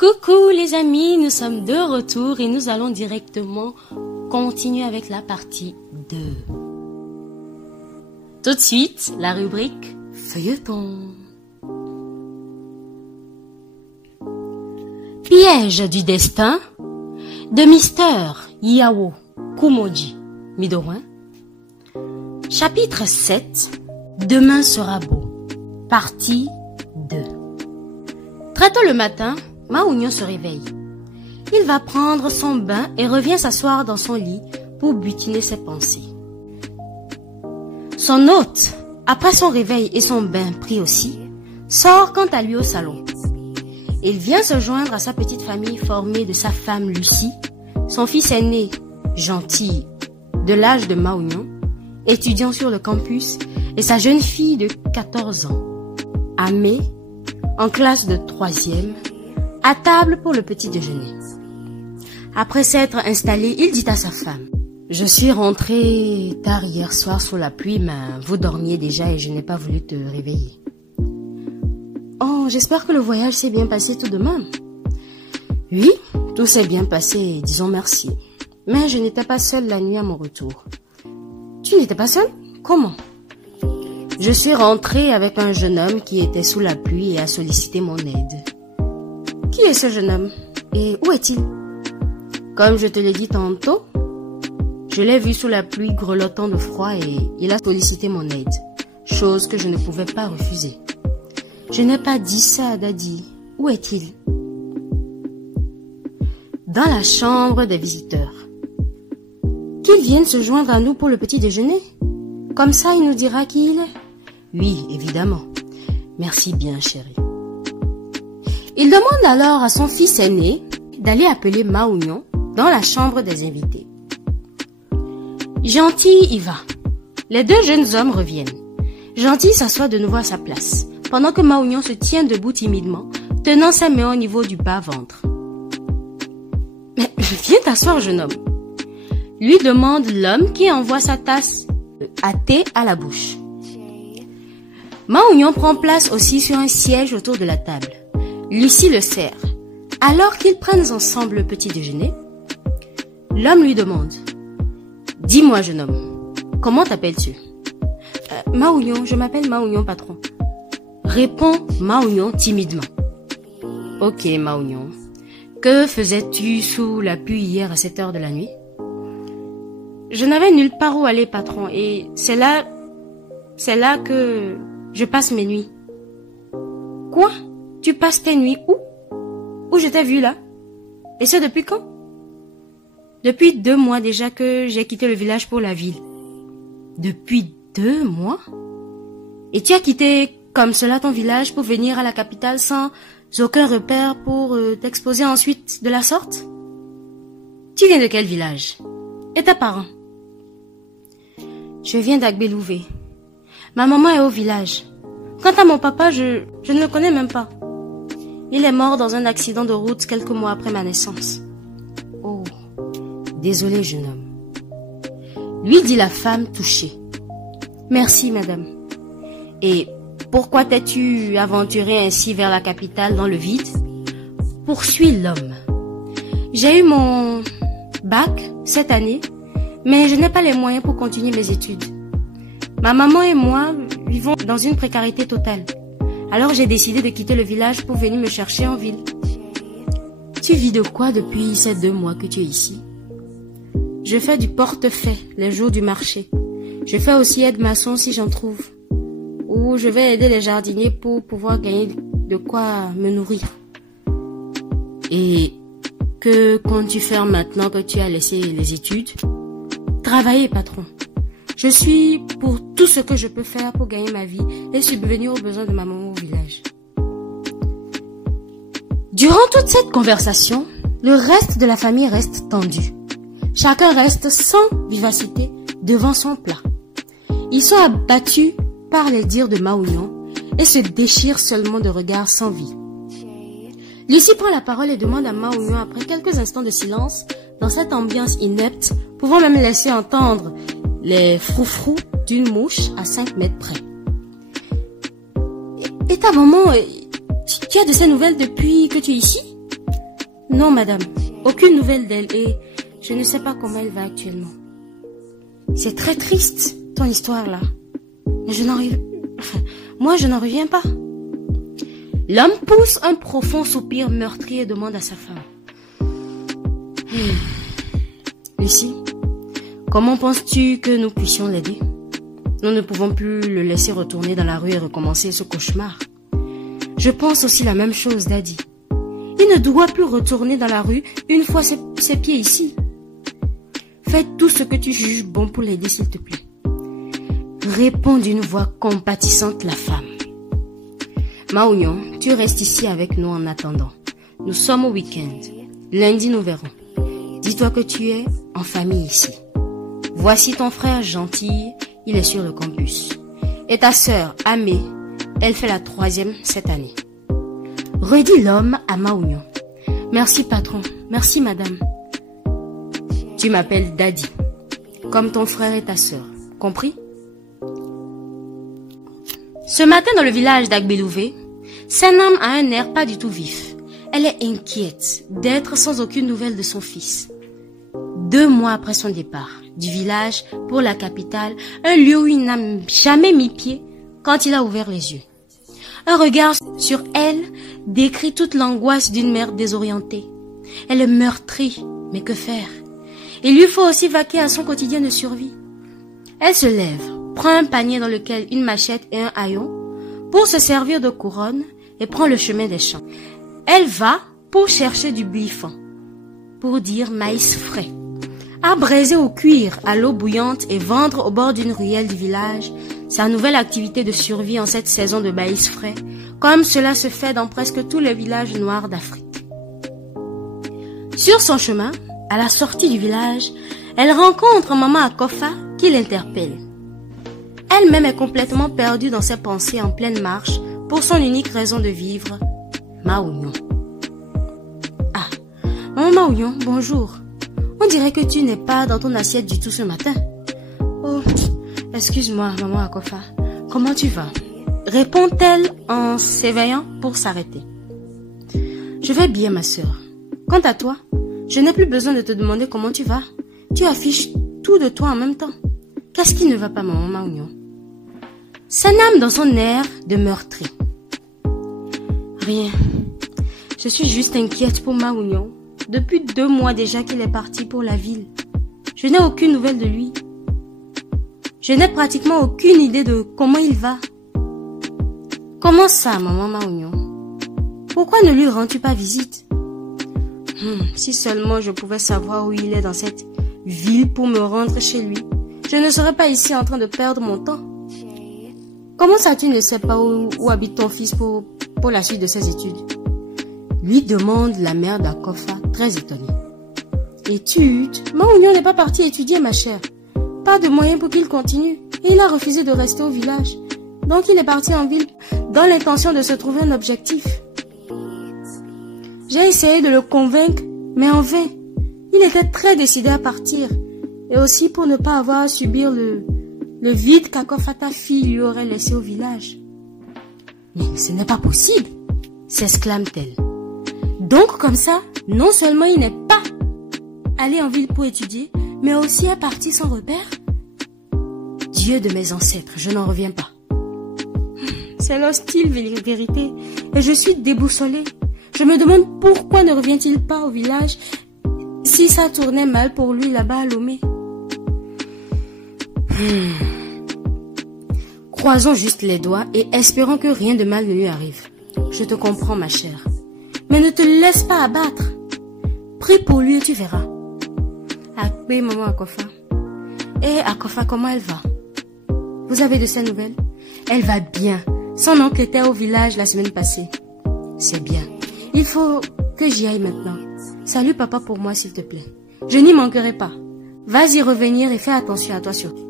Coucou les amis, nous sommes de retour et nous allons directement continuer avec la partie 2. Tout de suite, la rubrique feuilleton. Piège du destin de Mister Yao Kumoji Midorun. Chapitre 7. Demain sera beau. Partie 2. Très tôt le matin, Maounion se réveille. Il va prendre son bain et revient s'asseoir dans son lit pour butiner ses pensées. Son hôte, après son réveil et son bain pris aussi, sort quant à lui au salon. Il vient se joindre à sa petite famille formée de sa femme Lucie, son fils aîné, Gentil, de l'âge de Maounion, étudiant sur le campus, et sa jeune fille de 14 ans, Amé, en classe de 3e, à table pour le petit déjeuner. Après s'être installé, il dit à sa femme: « Je suis rentré tard hier soir sous la pluie, mais vous dormiez déjà et je n'ai pas voulu te réveiller. » « Oh, j'espère que le voyage s'est bien passé tout de même. »« Oui, tout s'est bien passé, disons merci. Mais je n'étais pas seule la nuit à mon retour. »« Tu n'étais pas seule? Comment? » ?»« Je suis rentrée avec un jeune homme qui était sous la pluie et a sollicité mon aide. »« Qui est ce jeune homme? Et où est-il? » ?»« Comme je te l'ai dit tantôt, je l'ai vu sous la pluie grelottant de froid et il a sollicité mon aide, chose que je ne pouvais pas refuser. »« Je n'ai pas dit ça, Daddy. Où est-il? » Dans la chambre des visiteurs. « Qu'il vienne se joindre à nous pour le petit déjeuner. Comme ça, il nous dira qui il est. »« Oui, évidemment. Merci bien, chérie. » Il demande alors à son fils aîné d'aller appeler Maounion dans la chambre des invités. Gentil y va. Les deux jeunes hommes reviennent. Gentil s'assoit de nouveau à sa place, pendant que Maounion se tient debout timidement, tenant sa main au niveau du bas-ventre. « Mais viens t'asseoir, jeune homme. » lui demande l'homme qui envoie sa tasse à thé à la bouche. Maounion prend place aussi sur un siège autour de la table. Lucie le sert. Alors qu'ils prennent ensemble le petit déjeuner, l'homme lui demande: « Dis-moi, jeune homme, comment t'appelles-tu? »« Maounion, je m'appelle Maounion, patron. » Répond Maounion timidement. « Ok, Maounion. Que faisais-tu sous la pluie hier à cette heure de la nuit? »« Je n'avais nulle part où aller, patron, et c'est là que je passe mes nuits. »« Quoi? Tu passes tes nuits où? Où je t'ai vu là? Et c'est depuis quand? »« Depuis 2 mois déjà que j'ai quitté le village pour la ville. »« Depuis 2 mois? Et tu as quitté comme cela ton village pour venir à la capitale sans aucun repère pour t'exposer ensuite de la sorte? Tu viens de quel village? Et tes parents? »« Je viens d'Agbelouvé. Ma maman est au village. Quant à mon papa, je ne le connais même pas. Il est mort dans un accident de route quelques mois après ma naissance. »« Oh, désolé, jeune homme. » lui dit la femme touchée. « Merci, madame. Et pourquoi t'es-tu aventuré ainsi vers la capitale dans le vide? » poursuit l'homme. « J'ai eu mon bac cette année, mais je n'ai pas les moyens pour continuer mes études. Ma maman et moi vivons dans une précarité totale. Alors j'ai décidé de quitter le village pour venir me chercher en ville. »« Tu vis de quoi depuis ces 2 mois que tu es ici? »« Je fais du portefait les jours du marché. Je fais aussi aide-maçon si j'en trouve. Ou je vais aider les jardiniers pour pouvoir gagner de quoi me nourrir. »« Et que comptes-tu faire maintenant que tu as laissé les études? »« Travailler, patron. Je suis pour tout ce que je peux faire pour gagner ma vie et subvenir aux besoins de ma maman au village. » Durant toute cette conversation, le reste de la famille reste tendu. Chacun reste sans vivacité devant son plat. Ils sont abattus par les dires de Maounion et se déchirent seulement de regards sans vie. Lucie prend la parole et demande à Maounion, après quelques instants de silence, dans cette ambiance inepte, pouvant même laisser entendre les froufrous d'une mouche à 5 mètres près. « Et ta maman, tu as de ces nouvelles depuis que tu es ici? Non, madame. Aucune nouvelle d'elle et je ne sais pas comment elle va actuellement. C'est très triste, ton histoire là. Mais moi, je n'en reviens pas. L'homme pousse un profond soupir meurtrier et demande à sa femme. Lucie, comment penses-tu que nous puissions l'aider? Nous ne pouvons plus le laisser retourner dans la rue et recommencer ce cauchemar. Je pense aussi la même chose, Daddy. Il ne doit plus retourner dans la rue une fois ses pieds ici. Fais tout ce que tu juges bon pour l'aider, s'il te plaît. Répond d'une voix compatissante la femme. Maounion, tu restes ici avec nous en attendant. Nous sommes au week-end. Lundi, nous verrons. Dis-toi que tu es en famille ici. Voici ton frère gentil, il est sur le campus. Et ta sœur, Amé, elle fait la 3e cette année. Redit l'homme à Maounion. Merci patron, merci madame. Tu m'appelles Daddy, comme ton frère et ta sœur. Compris? Ce matin dans le village d'Agbelouvé, Sanam a un air pas du tout vif. Elle est inquiète d'être sans aucune nouvelle de son fils. 2 mois après son départ du village pour la capitale, un lieu où il n'a jamais mis pied quand il a ouvert les yeux. Un regard sur elle décrit toute l'angoisse d'une mère désorientée. Elle est meurtrie, mais que faire? Il lui faut aussi vaquer à son quotidien de survie. Elle se lève, prend un panier dans lequel une machette et un haillon pour se servir de couronne et prend le chemin des champs. Elle va pour chercher du buisson, pour dire maïs frais, à braiser au cuir à l'eau bouillante et vendre au bord d'une ruelle du village, sa nouvelle activité de survie en cette saison de maïs frais, comme cela se fait dans presque tous les villages noirs d'Afrique. Sur son chemin, à la sortie du village, elle rencontre maman Akofa qui l'interpelle. Elle-même est complètement perdue dans ses pensées en pleine marche pour son unique raison de vivre, Maounion. Ah, maman Maounion, bonjour. On dirait que tu n'es pas dans ton assiette du tout ce matin. Oh, excuse-moi, maman Akofa. Comment tu vas? Répond-elle en s'éveillant pour s'arrêter. Je vais bien, ma sœur. Quant à toi, je n'ai plus besoin de te demander comment tu vas. Tu affiches tout de toi en même temps. Qu'est-ce qui ne va pas, maman Maounion? Sanam dans son air de meurtri. Rien. Je suis juste inquiète pour Maounion. Depuis 2 mois déjà qu'il est parti pour la ville. Je n'ai aucune nouvelle de lui. Je n'ai pratiquement aucune idée de comment il va. Comment ça, maman Maounion? Pourquoi ne lui rends-tu pas visite? Si seulement je pouvais savoir où il est dans cette ville pour me rendre chez lui. Je ne serais pas ici en train de perdre mon temps. Comment ça tu ne sais pas où habite ton fils pour la suite de ses études? Lui demande la mère d'Akofa, très étonnée. Études? Maounion n'est pas parti étudier, ma chère. Pas de moyen pour qu'il continue. Et il a refusé de rester au village. Donc il est parti en ville dans l'intention de se trouver un objectif. J'ai essayé de le convaincre, mais en vain. Il était très décidé à partir. Et aussi pour ne pas avoir à subir le vide qu'Akofa, ta fille, lui aurait laissé au village. Mais ce n'est pas possible, s'exclame-t-elle. Donc comme ça, non seulement il n'est pas allé en ville pour étudier, mais aussi est parti sans repère. Dieu de mes ancêtres, je n'en reviens pas. C'est l'hostile vérité, et je suis déboussolée. Je me demande pourquoi ne revient-il pas au village si ça tournait mal pour lui là-bas à Lomé. Croisons juste les doigts et espérons que rien de mal ne lui arrive. Je te comprends, ma chère. Mais ne te laisse pas abattre. Prie pour lui et tu verras. Oui, maman Akofa. Et Akofa, comment elle va? Vous avez de ses nouvelles? Elle va bien. Son oncle était au village la semaine passée. C'est bien. Il faut que j'y aille maintenant. Salut papa pour moi, s'il te plaît. Je n'y manquerai pas. Vas-y revenir et fais attention à toi surtout.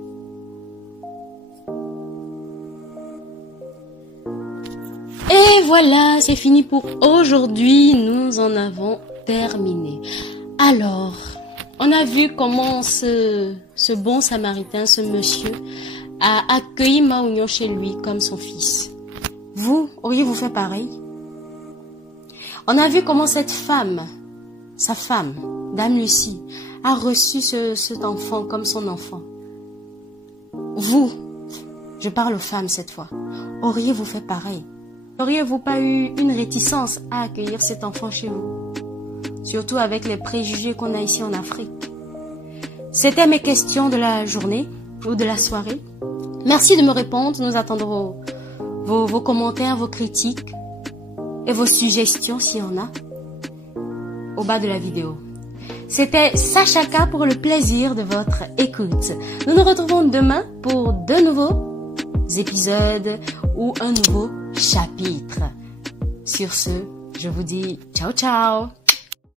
Et voilà, c'est fini pour aujourd'hui. Nous en avons terminé. Alors, on a vu comment ce bon samaritain, ce monsieur, a accueilli Maounion chez lui comme son fils. Vous, auriez-vous fait pareil? On a vu comment cette femme sa femme, Dame Lucie, a reçu cet enfant comme son enfant, vous, je parle aux femmes cette fois, auriez-vous fait pareil? N'auriez-vous pas eu une réticence à accueillir cet enfant chez vous? Surtout avec les préjugés qu'on a ici en Afrique. C'était mes questions de la journée ou de la soirée. Merci de me répondre. Nous attendons vos commentaires, vos critiques et vos suggestions s'il y en a au bas de la vidéo. C'était Sacha K pour le plaisir de votre écoute. Nous nous retrouvons demain pour de nouveaux épisodes ou un nouveau chapitre. Sur ce, je vous dis ciao ciao.